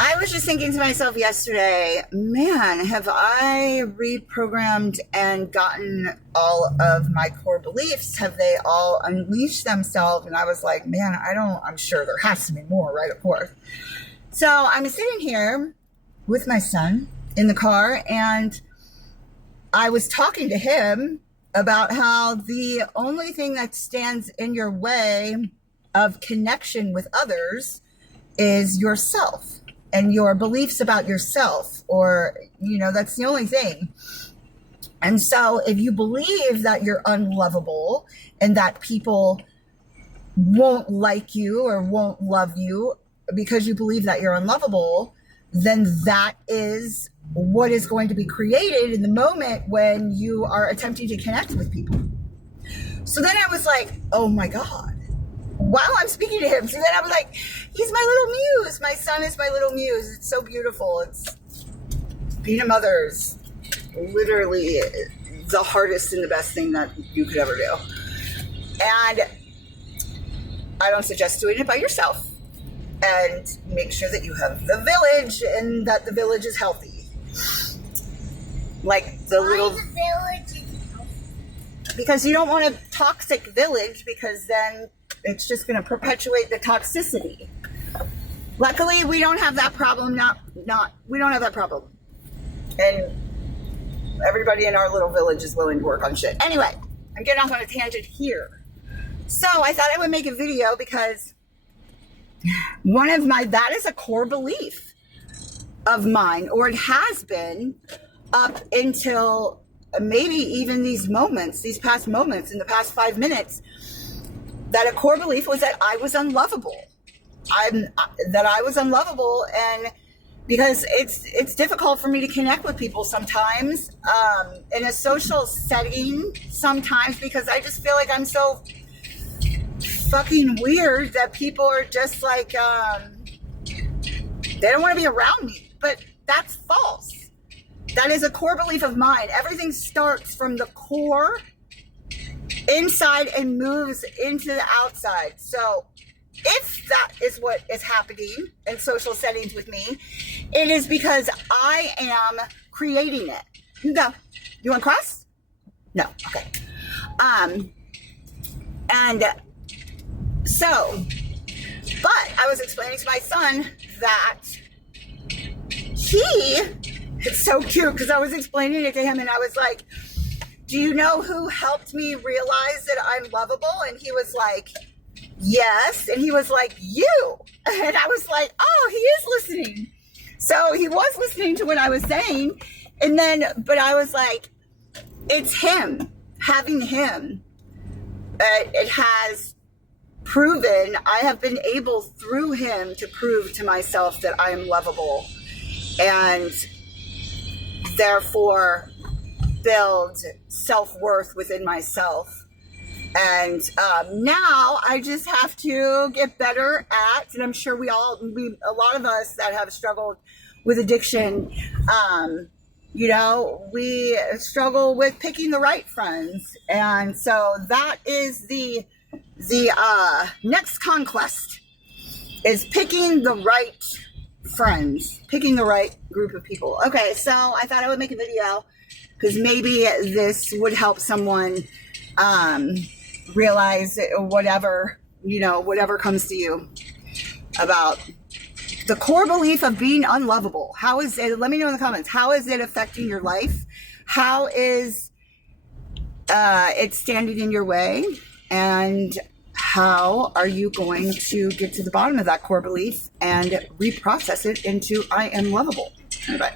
I was just thinking to myself yesterday, man, have I reprogrammed and gotten all of my core beliefs? Have they all unleashed themselves? And I was like, man, I'm sure there has to be more, right? Of course. So I'm sitting here with my son in the car, and I was talking to him about how the only thing that stands in your way of connection with others is yourself and your beliefs about yourself, or, that's the only thing. And so if you believe that you're unlovable and that people won't like you or won't love you because you believe that you're unlovable, then that is what is going to be created in the moment when you are attempting to connect with people. So then I was like, oh my God. While I'm speaking to him, so then I was like, he's my little muse. My son is my little muse. It's so beautiful. It's being a mother is literally the hardest and the best thing that you could ever do. And I don't suggest doing it by yourself. And make sure that you have the village and that the village is healthy. Like the little village. Because you don't want a toxic village, because then it's just going to perpetuate the toxicity. Luckily, we don't have that problem. We don't have that problem. And everybody in our little village is willing to work on shit. Anyway, I'm getting off on a tangent here. So I thought I would make a video because that is a core belief of mine, or it has been up until maybe even these past moments in the past 5 minutes, that a core belief was that I was unlovable. And because it's difficult for me to connect with people sometimes, in a social setting sometimes, because I just feel like I'm so fucking weird that people are just like, they don't want to be around me. But that's false. That is a core belief of mine. Everything starts from the core inside and moves into the outside. So if that is what is happening in social settings with me, it is because I am creating it. No. You want to cross? No. Okay. And so, but I was explaining to my son that it's so cute, because I was explaining it to him and I was like, do you know who helped me realize that I'm lovable? And he was like, yes. And he was like, you. And I was like, oh, he is listening. So he was listening to what I was saying. And then, but I was like, it's him, having him. It has proven, I have been able through him to prove to myself that I am lovable, and therefore build self-worth within myself. And now I just have to get better at, and I'm sure a lot of us that have struggled with addiction, we struggle with picking the right friends. And so that is the next conquest, is picking the right friends, picking the right group of people. Okay, so I thought I would make a video because maybe this would help someone realize whatever comes to you about the core belief of being unlovable. How is it? Let me know in the comments. How is it affecting your life? How is it standing in your way? And how are you going to get to the bottom of that core belief and reprocess it into I am lovable? Bye.